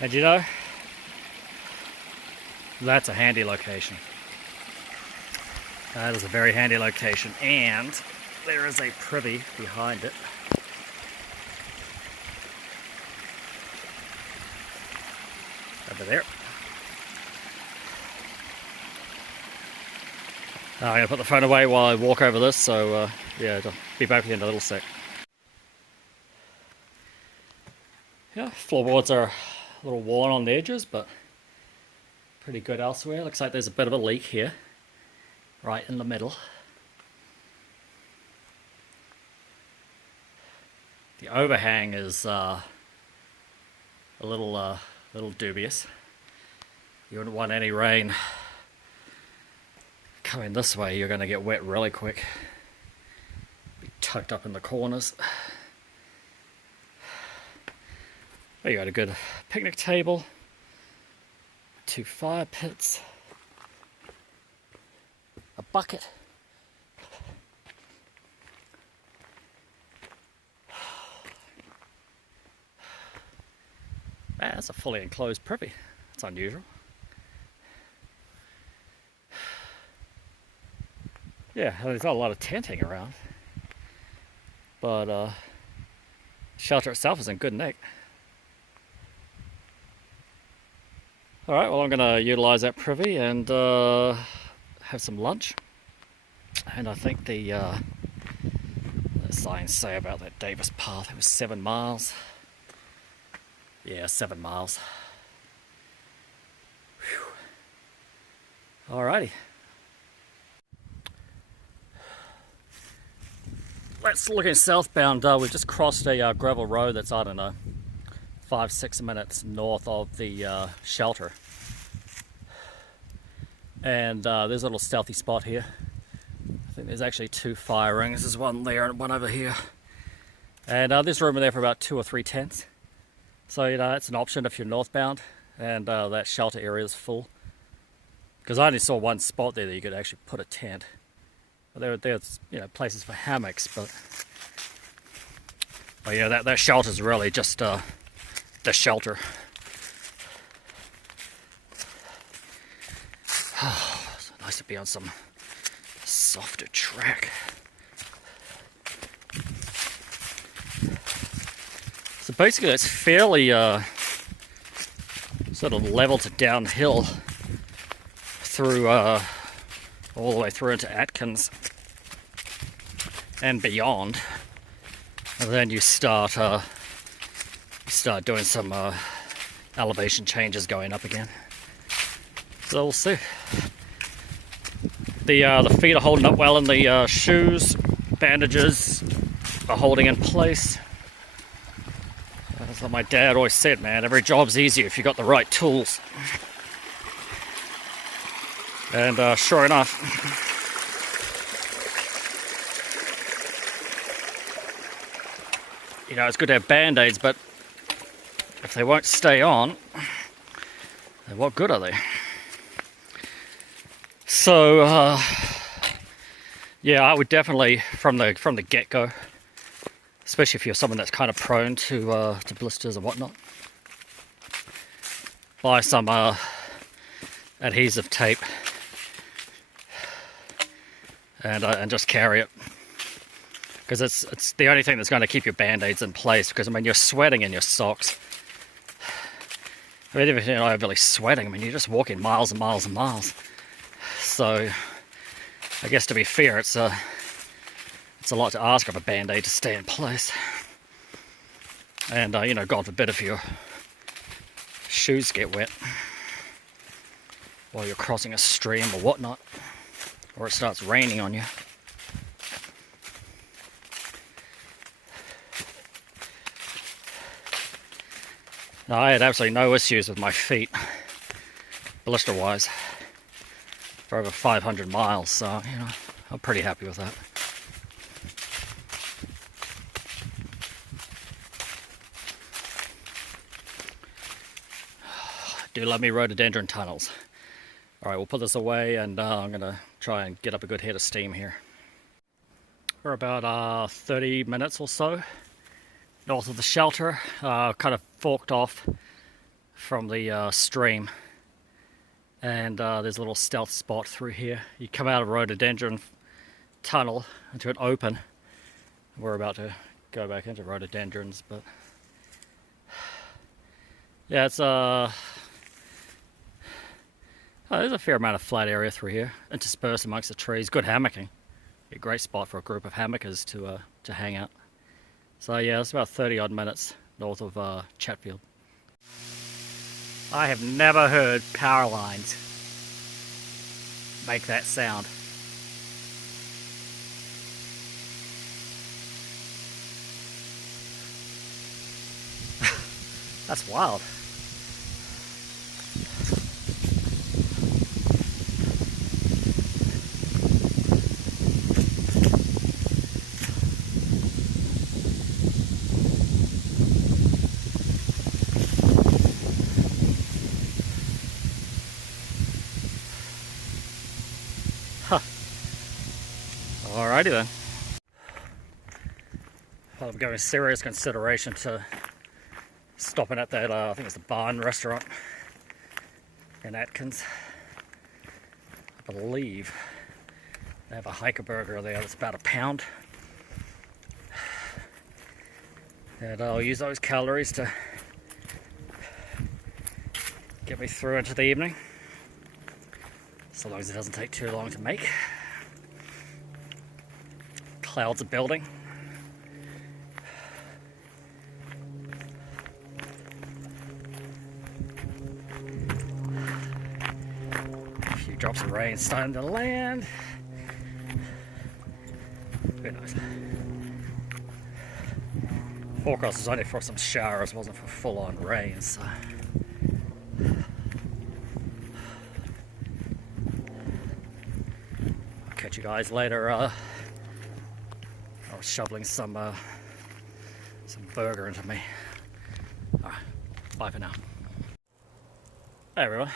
And you know, that's a handy location. That is a very handy location, and there is a privy behind it. Over there. I'm going to put the phone away while I walk over this, so yeah, I'll be back with you in a little sec. Yeah, floorboards are a little worn on the edges, but pretty good elsewhere. Looks like there's a bit of a leak here, right in the middle. The overhang is a little dubious. You wouldn't want any rain coming this way. You're going to get wet really quick. Be tucked up in the corners. There you got a good picnic table, 2 fire pits, a bucket. Man, that's a fully enclosed privy. That's unusual. Yeah, there's not a lot of tenting around, but shelter itself is in good nick. Alright, well I'm going to utilise that privy and have some lunch. And I think the signs say about that Davis path, it was 7 miles. Yeah, 7 miles. Whew. Alrighty. Let's look at southbound. We've just crossed a gravel road that's, I don't know, 5-6 minutes north of the shelter. And there's a little stealthy spot here. I think there's actually 2 fire rings. There's one there and one over here. And there's room in there for about 2 or 3 tents. So, you know, that's an option if you're northbound and that shelter area is full. Because I only saw one spot there that you could actually put a tent. But there's, you know, places for hammocks, but yeah, that shelter's really just the shelter. Oh, it's nice to be on some softer track. So basically it's fairly sort of level to downhill through all the way through into Atkins and beyond. And then you start doing some elevation changes going up again. So we'll see. The feet are holding up well in the shoes. Bandages are holding in place. That's what my dad always said, man. Every job's easier if you got the right tools. And sure enough, you know, it's good to have band-aids, but if they won't stay on, then what good are they? So, yeah, I would definitely, from the get-go, especially if you're someone that's kind of prone to blisters and whatnot, buy some adhesive tape and just carry it, because it's the only thing that's going to keep your band-aids in place. Because I mean, you're sweating in your socks. I mean, even if you're not overly sweating, I mean, you're just walking miles and miles and miles. So I guess to be fair, it's a lot to ask of a band-aid to stay in place. And you know, God forbid if your shoes get wet while you're crossing a stream or whatnot, or it starts raining on you. Now, I had absolutely no issues with my feet, blister-wise, for over 500 miles, so, you know, I'm pretty happy with that. Do love me rhododendron tunnels. Alright, we'll put this away, and I'm going to try and get up a good head of steam here. We're about 30 minutes or so north of the shelter, kind of forked off from the stream, and there's a little stealth spot through here. You come out of rhododendron tunnel into an open. We're about to go back into rhododendrons, but yeah, it's there's a fair amount of flat area through here, interspersed amongst the trees. Good hammocking. Be a great spot for a group of hammockers to hang out. So yeah, it's about 30 odd minutes north of Chatfield. I have never heard power lines make that sound. That's wild. Huh. Alrighty then. Well, I'm giving serious consideration to stopping at that, I think it's the Barn restaurant in Atkins. I believe they have a hiker burger there that's about £1. And I'll use those calories to get me through into the evening, so long as it doesn't take too long to make. Clouds are building. A few drops of rain starting to land. Very nice. Forecast was only for some showers, wasn't for full-on rain, so. I'll catch you guys later. I was shoveling some burger into me. Alright, bye for now. Hey everyone.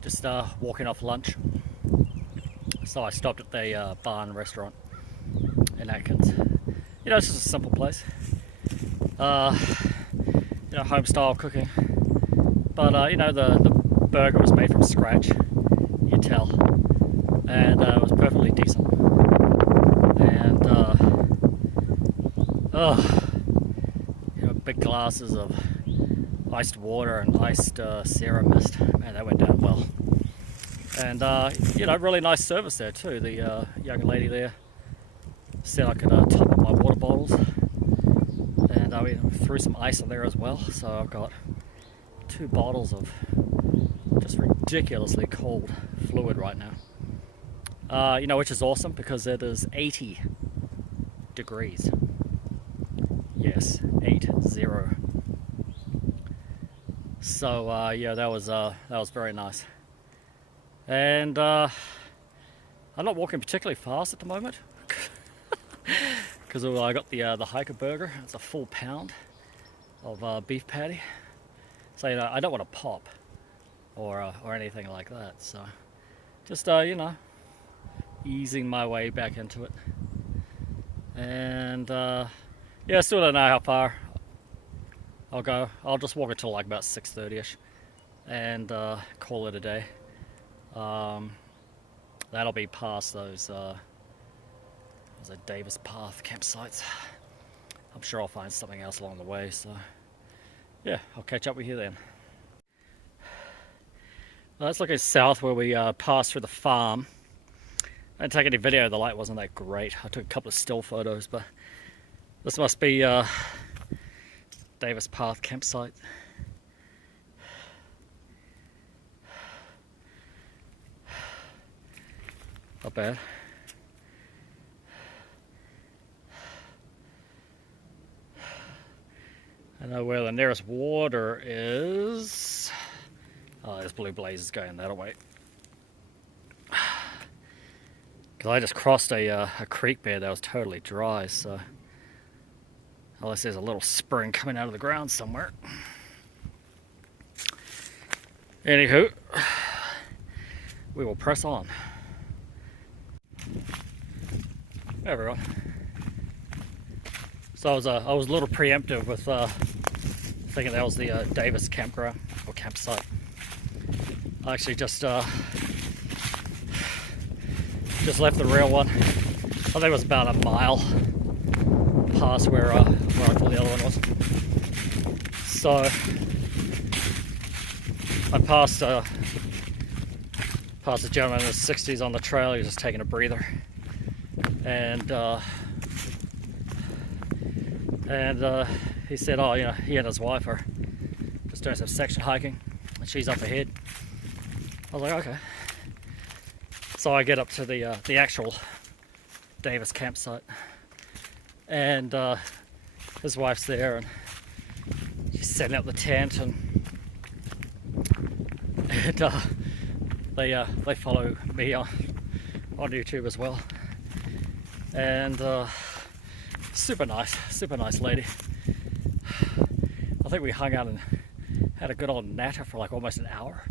Just walking off lunch. So I stopped at the Barn restaurant in Atkins. You know, it's just a simple place. You know, home style cooking. But you know, the burger was made from scratch, you can tell. And it was perfectly decent. And you know, big glasses of iced water and iced Sierra mist. Man, that went down well. And you know, really nice service there too. The young lady there said I could top up my water bottles, and we threw some ice in there as well. So I've got 2 bottles of just ridiculously cold fluid right now. You know, which is awesome because it is 80 degrees. Yes, 80. So yeah, that was very nice. And I'm not walking particularly fast at the moment because I got the hiker burger. It's a full pound of beef patty. So you know, I don't want to pop or anything like that. So just you know, easing my way back into it. And yeah, still don't know how far I'll go. I'll just walk until like about 6:30ish and call it a day. That'll be past those Davis Path campsites. I'm sure I'll find something else along the way, so yeah, I'll catch up with you then. Well, let's look at south where we passed through the farm. I didn't take any video, the light wasn't that great. I took a couple of still photos, but this must be Davis Path campsite. Not bad. I know where the nearest water is. Oh, there's blue blazes going that way. Because I just crossed a creek bed that was totally dry, so unless there's a little spring coming out of the ground somewhere. Anywho, we will press on. Hey everyone. So I was a little preemptive with thinking that was the Davis campground or campsite. I actually just left the real one. I think it was about a mile past where I thought the other one was. So I passed a gentleman in his 60s on the trail. He was just taking a breather, and he said, "Oh, you know, he and his wife are just doing some section hiking, and she's up ahead." I was like, "Okay." So I get up to the actual Davis campsite, and his wife's there, and she's setting up the tent, and they follow me on YouTube as well, and super nice lady. I think we hung out and had a good old natter for like almost an hour.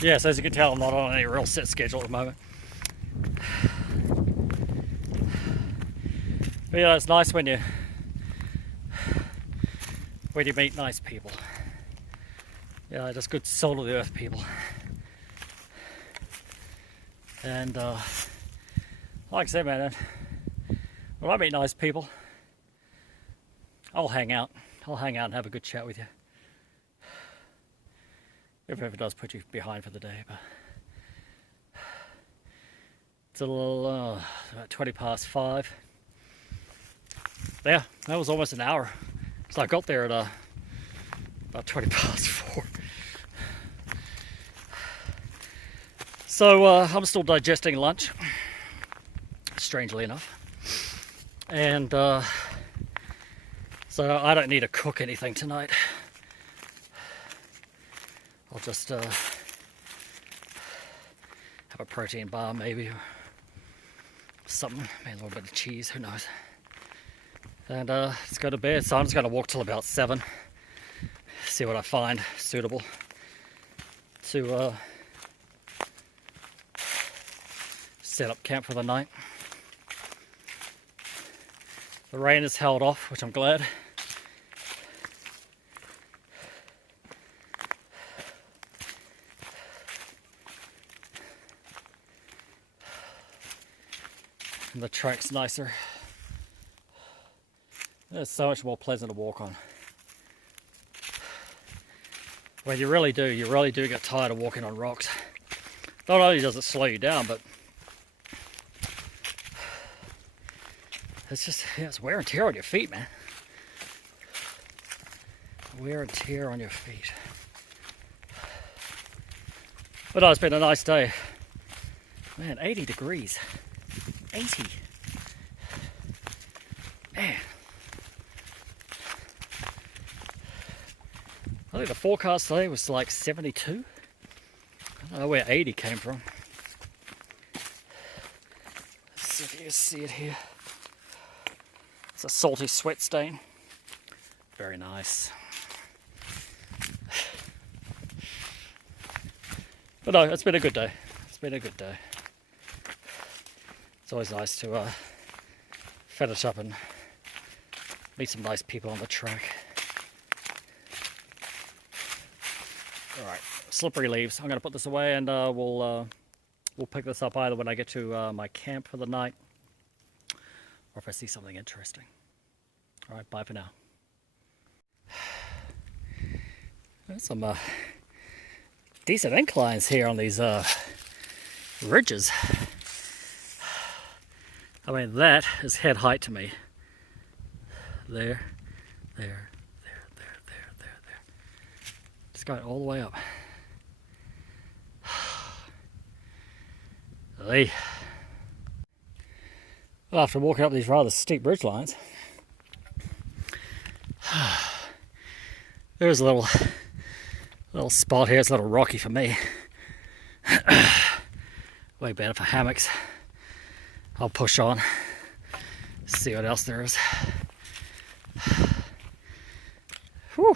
Yes, as you can tell, I'm not on any real set schedule at the moment. But yeah, it's nice when you meet nice people. Yeah, just good soul of the earth people. And like I said, man, when I meet nice people, I'll hang out and have a good chat with you. Even if it does put you behind for the day, but it's a little about 20 past 5. Yeah, that was almost an hour. So I got there at about 20 past 4. So I'm still digesting lunch, strangely enough, and so I don't need to cook anything tonight. I'll just have a protein bar maybe, or something, maybe a little bit of cheese, who knows. And just go to bed. So I'm just going to walk till about 7, see what I find suitable to set up camp for the night. The rain has held off, which I'm glad. And the track's nicer. It's so much more pleasant to walk on. Well, you really do get tired of walking on rocks. Not only does it slow you down, but it's just, yeah, it's wear and tear on your feet, man. Wear and tear on your feet. But no, it's been a nice day. Man, 80 degrees. 80. Man. I think the forecast today was like 72. I don't know where 80 came from. Let's see if you can see it here. It's a salty sweat stain. Very nice. But no, it's been a good day. It's been a good day. It's always nice to finish up and meet some nice people on the track. Alright, slippery leaves. I'm going to put this away, and we'll pick this up either when I get to my camp for the night, or if I see something interesting. Alright, bye for now. There's some decent inclines here on these ridges. I mean, that is head height to me. There. It's going all the way up. Hey. Well, after walking up these rather steep ridge lines, there's a little spot here. It's a little rocky for me. Way better for hammocks. I'll push on, see what else there is. Whew.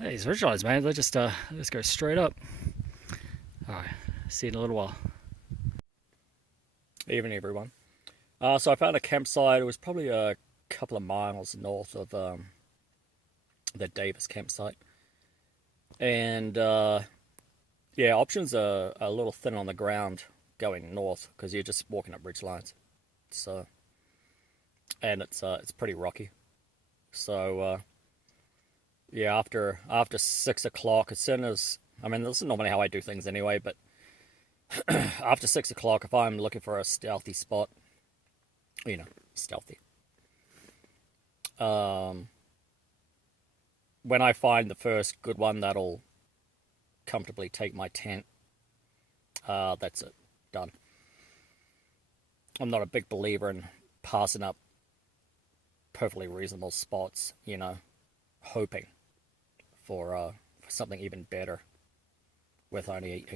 Hey, these ridgelines, man, they just go straight up. Alright, see you in a little while. Evening, everyone. So I found a campsite. It was probably a couple of miles north of the Davis campsite, and yeah, options are a little thin on the ground going north because you're just walking up ridge lines. So and it's pretty rocky. So yeah, after 6 o'clock, as soon as I mean, this is normally how I do things anyway, but after 6 o'clock, if I'm looking for a stealthy spot, you know, stealthy. Um, when I find the first good one that'll comfortably take my tent, that's it, done. I'm not a big believer in passing up perfectly reasonable spots, hoping for something even better with only,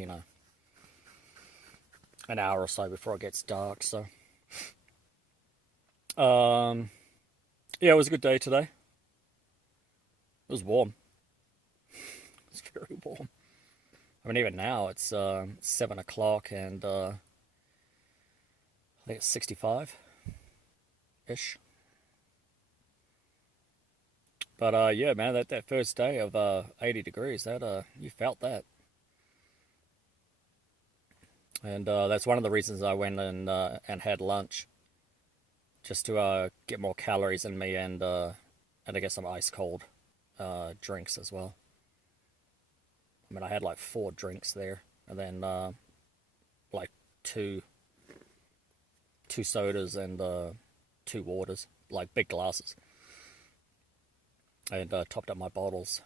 an hour or so before it gets dark. So, yeah, it was a good day today. It was warm. It's very warm. I mean, even now it's 7 o'clock, and I think it's 65 ish. But yeah, man, that first day of 80 degrees, that you felt that, and that's one of the reasons I went and had lunch, just to get more calories in me, and I guess some ice cold drinks as well. I mean, I had like 4 drinks there, and then like two sodas and 2 waters, like big glasses, and topped up my bottles.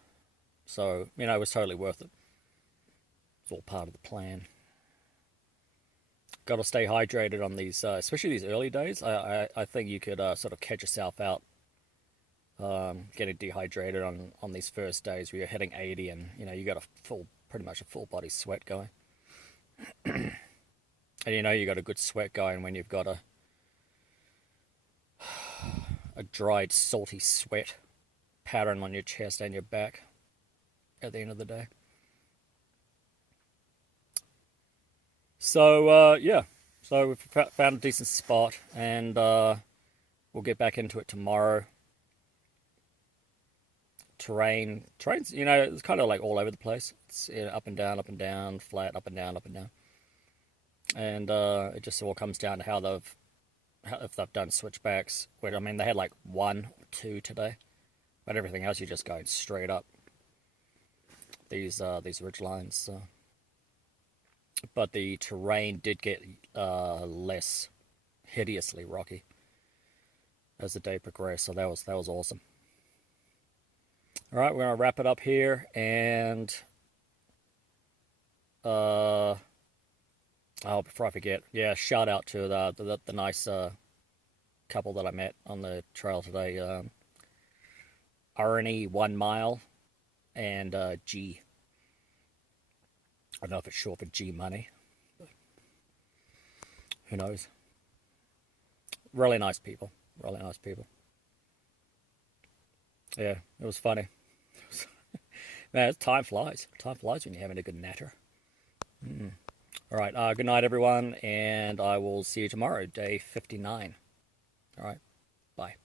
So it was totally worth it. It's all part of the plan. Got to stay hydrated on these, especially these early days. I think you could sort of catch yourself out getting dehydrated on these first days where you're hitting 80, and you got pretty much a full body sweat going. And you got a good sweat going when you've got a dried, salty sweat pattern on your chest and your back at the end of the day. So yeah, so we've found a decent spot, and we'll get back into it tomorrow. Terrain's it's kind of like all over the place. It's up and down, flat, up and down, and it just all comes down to if they've done switchbacks. Where I mean, they had like 1 or 2 today, but everything else you're just going straight up these ridge lines. So. But the terrain did get less hideously rocky as the day progressed, so that was awesome. All right, we're gonna wrap it up here, and oh, before I forget, yeah, shout out to the nice couple that I met on the trail today, Arnie 1 Mile and G. I don't know if it's short for G Money, but who knows? Really nice people. Really nice people. Yeah, it was funny. Man, time flies. Time flies when you're having a good natter. All right, good night, everyone, and I will see you tomorrow, day 59. All right, bye.